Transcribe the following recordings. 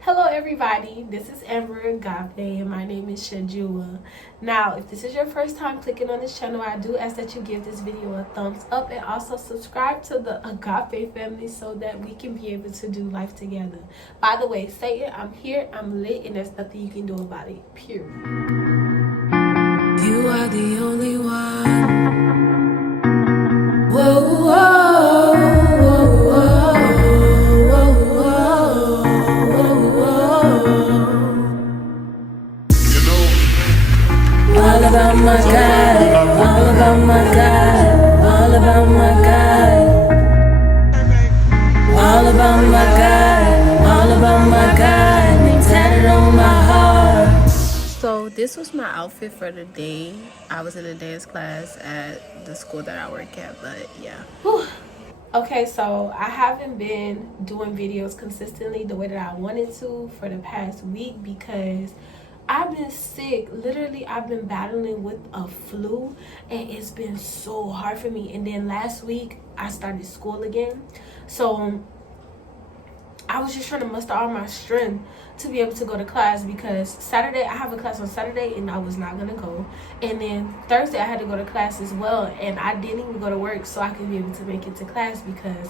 Hello everybody, this is Amber Agape and my name is Shajua. Now, if this is your first time clicking on this channel, I do ask that you give this video a thumbs up and also subscribe to the Agape family so that we can be able to do life together. By the way, say it, I'm here, I'm lit, and there's nothing you can do about it, period. You are the only one. Whoa, whoa, whoa, whoa, whoa, whoa, whoa. All about my God, all about my God, all about my God, all about my God, all about my God, and tatted on my heart. So this was my outfit for the day. I was in a dance class at the school that I work at, but yeah. Whew. Okay, so I haven't been doing videos consistently the way that I wanted to for the past week because I've been sick. Literally, I've been battling with a flu and it's been so hard for me. And then last week, I started school again. So I was just trying to muster all my strength to be able to go to class because Saturday, I have a class on Saturday and I was not going to go. And then Thursday, I had to go to class as well. And I didn't even go to work so I could be able to make it to class because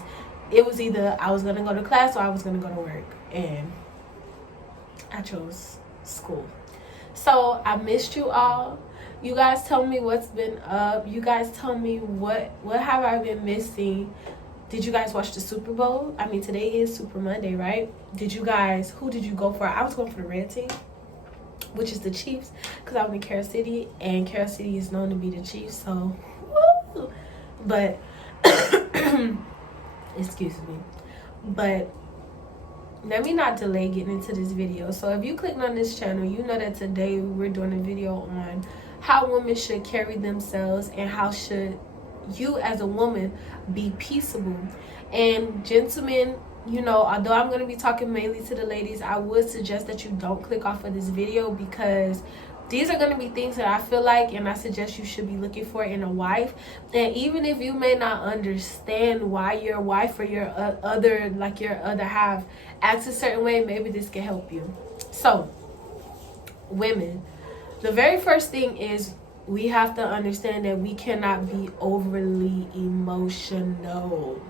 it was either I was going to go to class or I was going to go to work. And I chose school. So I missed you all. You guys tell me what's been up. You guys tell me what have I been missing. Did you guys watch the Super Bowl? I mean, today is Super Monday, right? Who did you go for? I was going for the red team, which is the Chiefs, because I was in Carol City, and Carol City is known to be the Chiefs, so, woo! But, excuse me. But, let me not delay getting into this video. So, if you clicked on this channel, you know that today we're doing a video on how women should carry themselves and how should you as a woman be peaceable. And gentlemen, you know, although I'm going to be talking mainly to the ladies, I would suggest that you don't click off of this video because these are going to be things that I feel like and I suggest you should be looking for in a wife. And even if you may not understand why your wife or your other half acts a certain way, maybe this can help you. So, women, the very first thing is we have to understand that we cannot be overly emotional.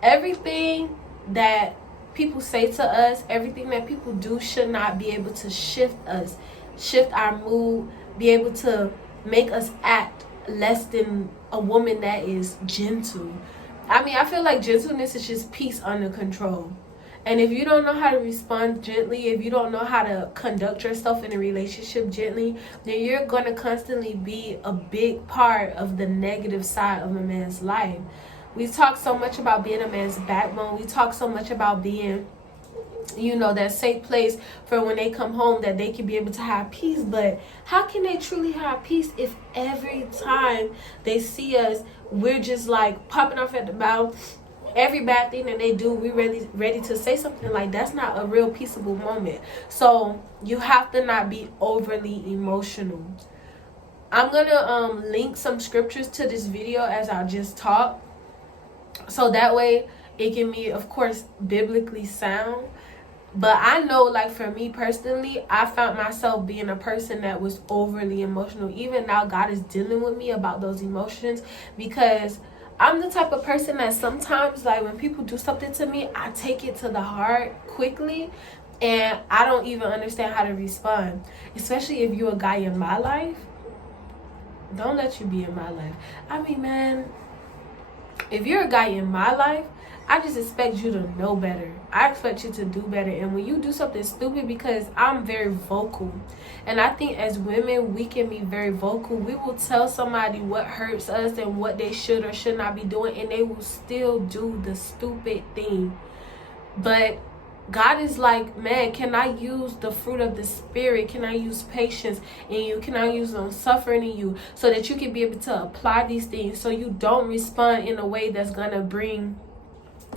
Everything that people say to us, everything that people do should not be able to shift us, shift our mood, be able to make us act less than a woman that is gentle. I mean, I feel like gentleness is just peace under control. And if you don't know how to respond gently, if you don't know how to conduct yourself in a relationship gently, then you're going to constantly be a big part of the negative side of a man's life. We talk so much about being a man's backbone. We talk so much about being, you know, that safe place for when they come home that they can be able to have peace. But how can they truly have peace if every time they see us, we're just like popping off at the mouth? Every bad thing that they do, we're ready to say something. Like, that's not a real peaceable moment. So you have to not be overly emotional. I'm gonna link some scriptures to this video as I just talk, so that way it can be, of course, biblically sound. But I know, like, for me personally, I found myself being a person that was overly emotional. Even now, God is dealing with me about those emotions because I'm the type of person that sometimes, like, when people do something to me, I take it to the heart quickly and I don't even understand how to respond. Especially if you're a guy in my life. Don't let you be in my life. I mean, man, if you're a guy in my life, I just expect you to know better. I expect you to do better. And when you do something stupid, because I'm very vocal, and I think as women, we can be very vocal. We will tell somebody what hurts us and what they should or should not be doing, and they will still do the stupid thing. But God is like, man, can I use the fruit of the Spirit? Can I use patience in you? Can I use long suffering in you so that you can be able to apply these things so you don't respond in a way that's going to bring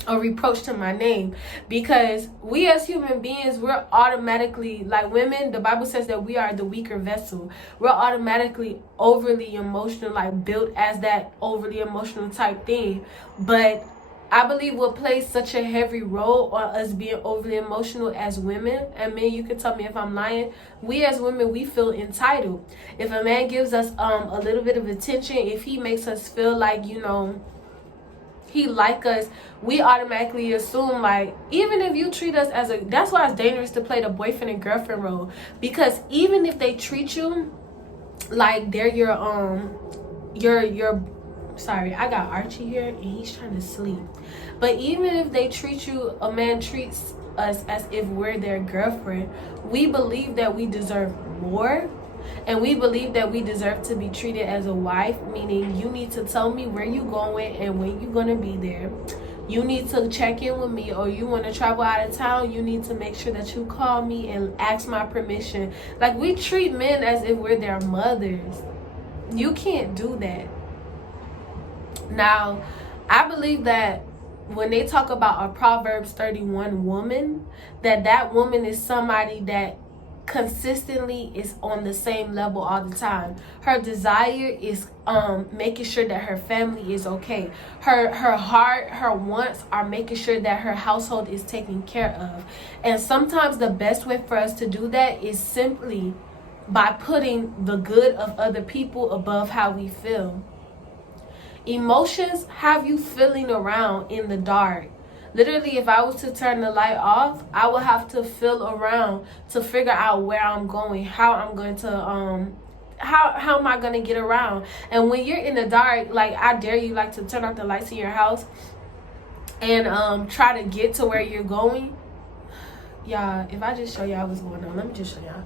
a reproach to my name? Because we as human beings, we're automatically, like women, the Bible says that we are the weaker vessel. We're automatically overly emotional, like built as that overly emotional type thing. But I believe what plays such a heavy role on us being overly emotional as women, and men, you can tell me if I'm lying, we as women, we feel entitled. If a man gives us a little bit of attention, if he makes us feel like, you know, he like us, we automatically assume, like, even if you treat us as a, that's why it's dangerous to play the boyfriend and girlfriend role, because even if they treat you like they're your sorry, I got Archie here and he's trying to sleep. But even if they treat you, a man treats us as if we're their girlfriend, we believe that we deserve more, and we believe that we deserve to be treated as a wife, meaning you need to tell me where you going and when you gonna be there. You need to check in with me, or you want to travel out of town, you need to make sure that you call me and ask my permission. Like, we treat men as if we're their mothers. You can't do that. Now, I believe that when they talk about a Proverbs 31 woman, that woman is somebody that consistently is on the same level all the time. Her desire is making sure that her family is okay. Her heart, her wants are making sure that her household is taken care of. And sometimes the best way for us to do that is simply by putting the good of other people above how we feel. Emotions have you feeling around in the dark. Literally, if I was to turn the light off, I would have to feel around to figure out where I'm going, how I'm going to how am I going to get around. And when you're in the dark, like, I dare you, like, to turn off the lights in your house and try to get to where you're going. Y'all, if I just show y'all what's going on, let me just show y'all.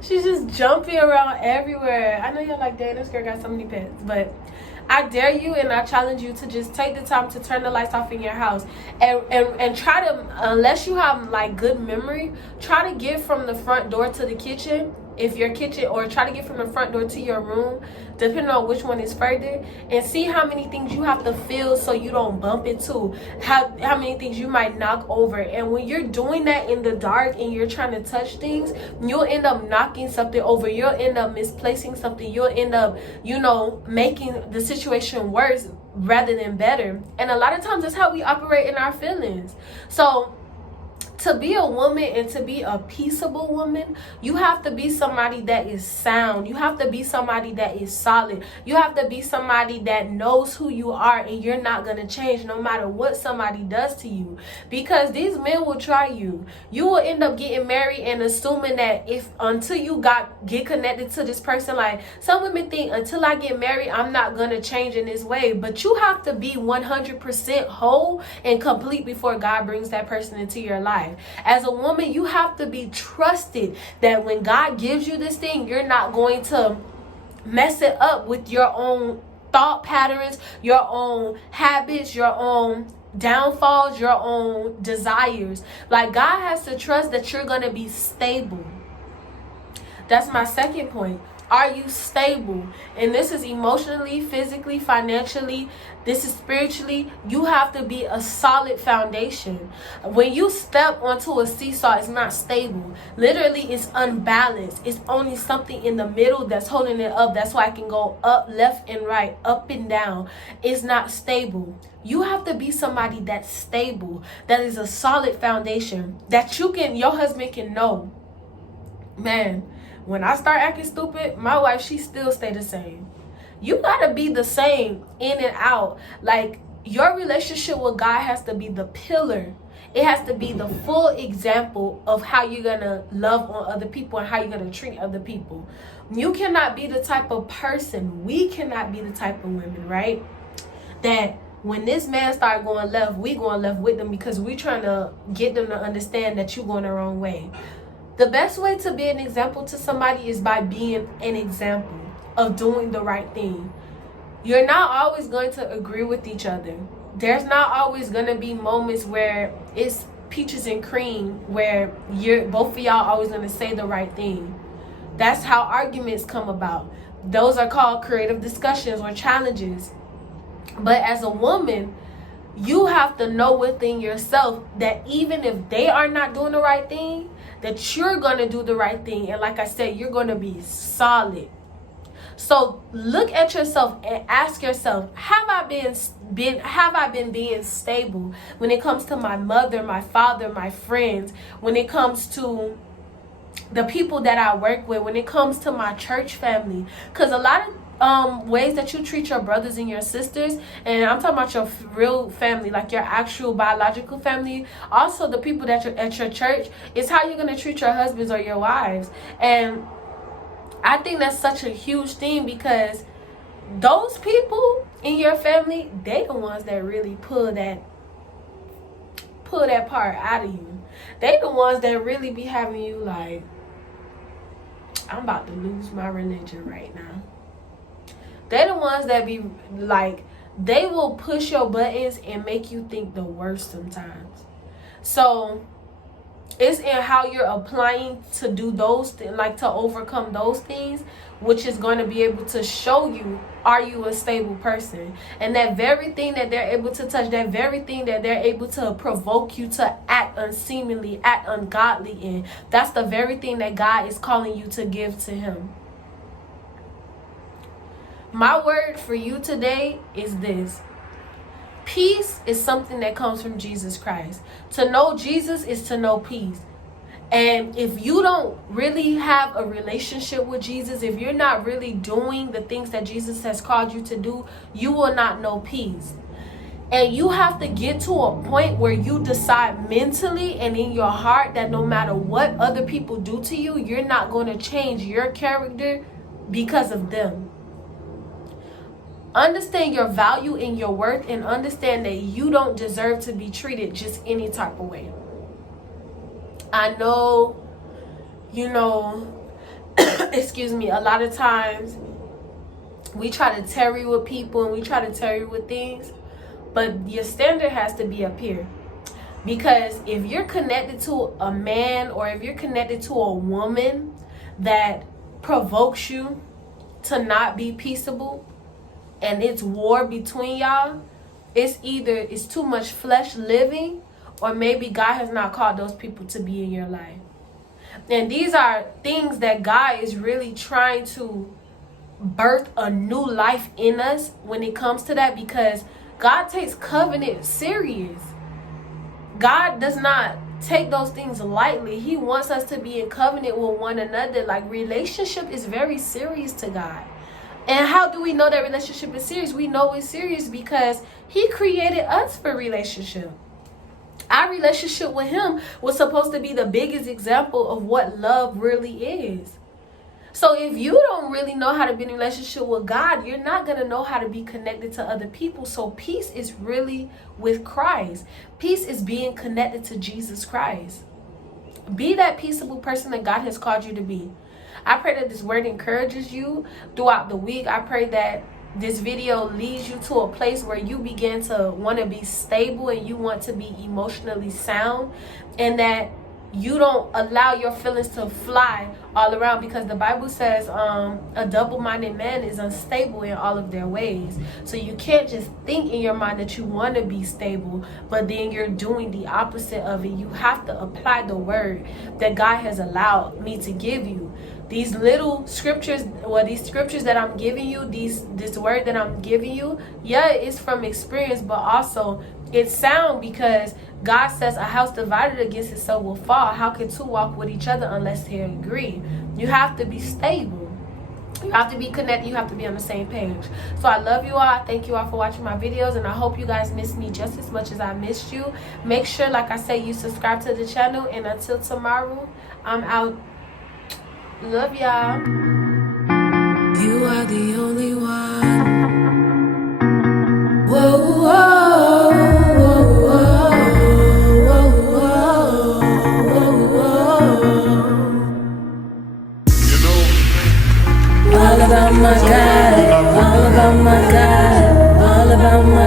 She's just jumping around everywhere. I know you're like, dang, this girl got so many pets. But I dare you and I challenge you to just take the time to turn the lights off in your house. And try to, unless you have, like, good memory, try to get from the front door to the kitchen, if your kitchen, or try to get from the front door to your room, depending on which one is further, and see how many things you have to feel so you don't bump into, how many things you might knock over. And when you're doing that in the dark and you're trying to touch things, you'll end up knocking something over, you'll end up misplacing something, you'll end up, you know, making the situation worse rather than better. And a lot of times that's how we operate in our feelings. So to be a woman and to be a peaceable woman, you have to be somebody that is sound. You have to be somebody that is solid. You have to be somebody that knows who you are, and you're not going to change no matter what somebody does to you. Because these men will try you. You will end up getting married and assuming that until you get connected to this person, like, some women think, until I get married, I'm not going to change in this way. But you have to be 100% whole and complete before God brings that person into your life. As a woman, you have to be trusted that when God gives you this thing, you're not going to mess it up with your own thought patterns, your own habits, your own downfalls, your own desires. Like, God has to trust that you're going to be stable. That's my second point. Are you stable? And this is emotionally, physically, financially, this is spiritually. You have to be a solid foundation. When you step onto a seesaw, it's not stable. Literally, it's unbalanced. It's only something in the middle that's holding it up. That's why I can go up, left, and right, up and down. It's not stable. You have to be somebody that's stable, that is a solid foundation, that your husband can know, man, when I start acting stupid, my wife, she still stay the same. You gotta be the same in and out. Like, your relationship with God has to be the pillar. It has to be the full example of how you're gonna love on other people and how you're gonna treat other people. You cannot be the type of person, we cannot be the type of women, right, that when this man start going left, we going left with them because we trying to get them to understand that you're going the wrong way. The best way to be an example to somebody is by being an example of doing the right thing. You're not always going to agree with each other. There's not always going to be moments where it's peaches and cream, where both of y'all always going to say the right thing. That's how arguments come about. Those are called creative discussions or challenges. But as a woman, you have to know within yourself that even if they are not doing the right thing, that you're going to do the right thing. And like I said, you're going to be solid. So look at yourself and ask yourself, have I been being stable when it comes to my mother, my father, my friends, when it comes to the people that I work with, when it comes to my church family? Because a lot of ways that you treat your brothers and your sisters, and I'm talking about your real family, like your actual biological family, also the people that you're at your church, is how you're going to treat your husbands or your wives. And I think that's such a huge thing, because those people in your family, they the ones that really pull that part out of you. They the ones that really be having you like, I'm about to lose my religion right now. They the ones that be like, they will push your buttons and make you think the worst sometimes. So it's in how you're applying to do those things, like to overcome those things, which is going to be able to show you, are you a stable person? And that very thing that they're able to touch, that very thing that they're able to provoke you to act unseemly, act ungodly in, that's the very thing that God is calling you to give to him. My word for you today is this: peace is something that comes from Jesus Christ. To know Jesus is to know peace. And if you don't really have a relationship with Jesus, if you're not really doing the things that Jesus has called you to do, you will not know peace. And you have to get to a point where you decide mentally and in your heart that no matter what other people do to you, you're not going to change your character because of them. Understand your value and your worth, and understand that you don't deserve to be treated just any type of way. I know, excuse me, a lot of times we try to tarry with people and we try to tarry with things, but your standard has to be up here. Because if you're connected to a man, or if you're connected to a woman that provokes you to not be peaceable, and it's war between y'all, it's either it's too much flesh living, or maybe God has not called those people to be in your life. And these are things that God is really trying to birth a new life in us when it comes to that, because God takes covenant serious. God does not take those things lightly. He wants us to be in covenant with one another. Like, relationship is very serious to God. And how do we know that relationship is serious? We know it's serious because he created us for relationship. Our relationship with him was supposed to be the biggest example of what love really is. So if you don't really know how to be in a relationship with God, you're not going to know how to be connected to other people. So peace is really with Christ. Peace is being connected to Jesus Christ. Be that peaceable person that God has called you to be. I pray that this word encourages you throughout the week. I pray that this video leads you to a place where you begin to want to be stable and you want to be emotionally sound, and that you don't allow your feelings to fly all around, because the Bible says a double-minded man is unstable in all of their ways. So you can't just think in your mind that you want to be stable, but then you're doing the opposite of it. You have to apply the word that God has allowed me to give you. These little scriptures, these scriptures that I'm giving you, this word that I'm giving you, yeah, it's from experience, but also it's sound, because God says a house divided against itself will fall. How can two walk with each other unless they agree? You have to be stable. You have to be connected. You have to be on the same page. So I love you all. I thank you all for watching my videos, and I hope you guys miss me just as much as I missed you. Make sure, like I say, you subscribe to the channel, and until tomorrow, I'm out. Love y'all. You are the only one. Whoa, whoa, whoa, whoa, whoa, whoa, whoa. All about my God, all about my God, all about my